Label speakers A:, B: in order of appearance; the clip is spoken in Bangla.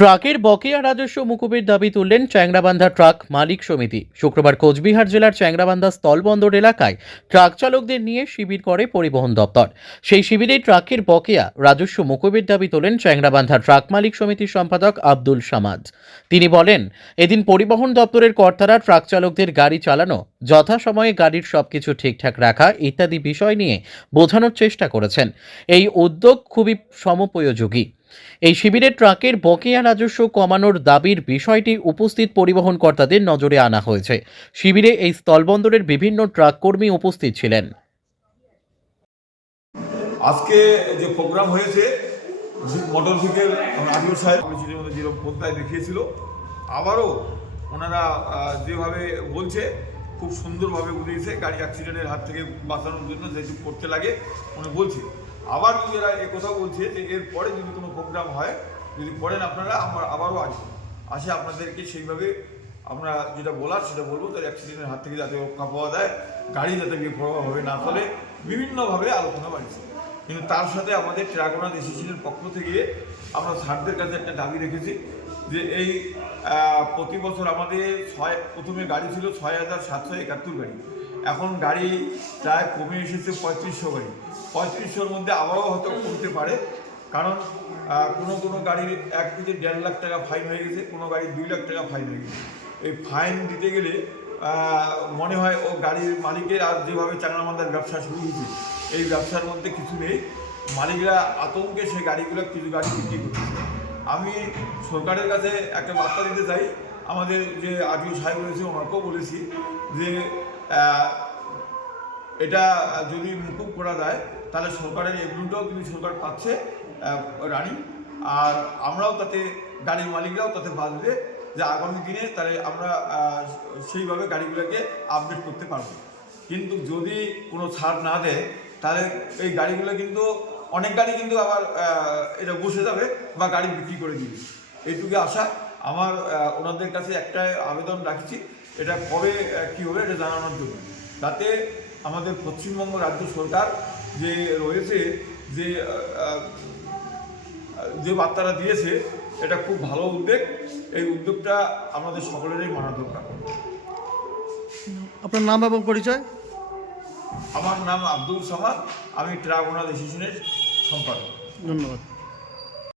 A: ট্রাকের বকেয়া রাজস্ব মুকুবের দাবি তুললেন চ্যাংরাবান্ধা ট্রাক মালিক সমিতি। শুক্রবার কোচবিহার জেলার চ্যাংরাবান্ধা স্থলবন্দর এলাকায় ট্রাক চালকদের নিয়ে শিবির করে পরিবহন দপ্তর। সেই শিবিরে ট্রাকের বকেয়া রাজস্ব মুকুবের দাবি তোলেন চ্যাংরাবান্ধা ট্রাক মালিক সমিতির সম্পাদক আব্দুল সামাদ। তিনি বলেন, এদিন পরিবহন দপ্তরের কর্তারা ট্রাক চালকদের গাড়ি চালানো, যথাসময়ে গাড়ির সবকিছু ঠিকঠাক রাখা ইত্যাদি বিষয় নিয়ে বোঝানোর চেষ্টা করেছেন। এই উদ্যোগ খুবই সমপয়োযোগী। এই শিবিরে ট্রাকের বকেয়া রাজস্ব কমানোর দাবির বিষয়টি উপস্থিত পরিবহন কর্তাদের নজরে আনা হয়েছে। শিবিরে এই স্থলবন্দরের বিভিন্ন ট্রাক কর্মী উপস্থিত ছিলেন।
B: আজকে যে প্রোগ্রাম হয়েছে মোটর সাইকেল আদিও সাহেব যেরকম পদ্মায় দেখিয়েছিল। আবারও ওনারা যেভাবে বলছে, খুব সুন্দরভাবে বুঝিয়েছে গাড়ি অ্যাক্সিডেন্টের হাত থেকে বাঁচানোর জন্য যেটুকু করতে লাগে, উনি বলছে। আবার যদি এরা এ কথা বলছে যে এর পরে যদি কোনো প্রোগ্রাম হয়, যদি করেন আপনারা, আমার আবারও আসবেন আসে আপনাদেরকে সেইভাবে আমরা যেটা বলার সেটা বলব তার অ্যাক্সিডেন্টের হাত থেকে যাতে রক্ষা পাওয়া যায়, গাড়ি যাতে বেপরোয়াভাবে না চলে বিভিন্নভাবে আলোচনা বাড়ছে কিন্তু তার সাথে আমাদের ট্রাগোনা ডিসিশনের পক্ষ থেকে, আমরা স্যারদের কাছে একটা দাবি রেখেছি যে এই প্রতি বছর আমাদের ছয়, প্রথমে গাড়ি ছিল ছয় হাজার সাতশো একাত্তর গাড়ি। এখন গাড়ি প্রায় কমে এসেছে পঁয়ত্রিশশো গাড়ি। পঁয়ত্রিশশোর মধ্যে আবারও হয়তো কমতে পারে। কারণ কোনো কোনো গাড়ির এক থেকে দেড় লাখ টাকা ফাইন হয়ে গেছে, কোনো গাড়ির দুই লাখ টাকা ফাইন হয়ে গেছে। এই ফাইন দিতে গেলে মনে হয় ও গাড়ির মালিকের আর যেভাবে চাংলামান্দার ব্যবসা শুরু হয়েছে, এই ব্যবসার মধ্যে কিছু নেই। মালিকরা আতঙ্কে সেই গাড়িগুলো কিছু গাড়ি বিক্রি করছে। আমি সরকারের কাছে একটা বার্তা দিতে চাই। আমাদের যে আদিও সাহেব রয়েছে, ওনাকেও বলেছি যে এটা যদি মুকুব করা যায়, তাহলে সরকারের এগুলোটাও কিন্তু সরকার পাচ্ছে রানিং। আর আমরাও তাতে, গাড়ির মালিকরাও তাতে বাঁচবে, যে আগামী দিনে তাহলে আমরা সেইভাবে গাড়িগুলোকে আপডেট করতে পারব। কিন্তু যদি কোনো ছাড় না দেয়, তাহলে এই গাড়িগুলো কিন্তু, অনেক গাড়ি কিন্তু আবার এটা বসে যাবে বা গাড়ি বিক্রি করে দিবে। এইটুকু আশা। আমার ওনাদের কাছে একটা আবেদন রাখছি এটা কবে কী হবে এটা জানানোর জন্য। তাতে আমাদের পশ্চিমবঙ্গ রাজ্য সরকার যে রয়েছে যে যে বার্তাটা দিয়েছে এটা খুব ভালো উদ্যোগ। এই উদ্যোগটা আমাদের সকলেরই মানা দরকার।
C: আপনার নাম এবং পরিচয়?
B: আমার নাম আব্দুল সামাদ। আমি ট্রাগোনা ডিসিশনের সম্পাদক।
C: ধন্যবাদ।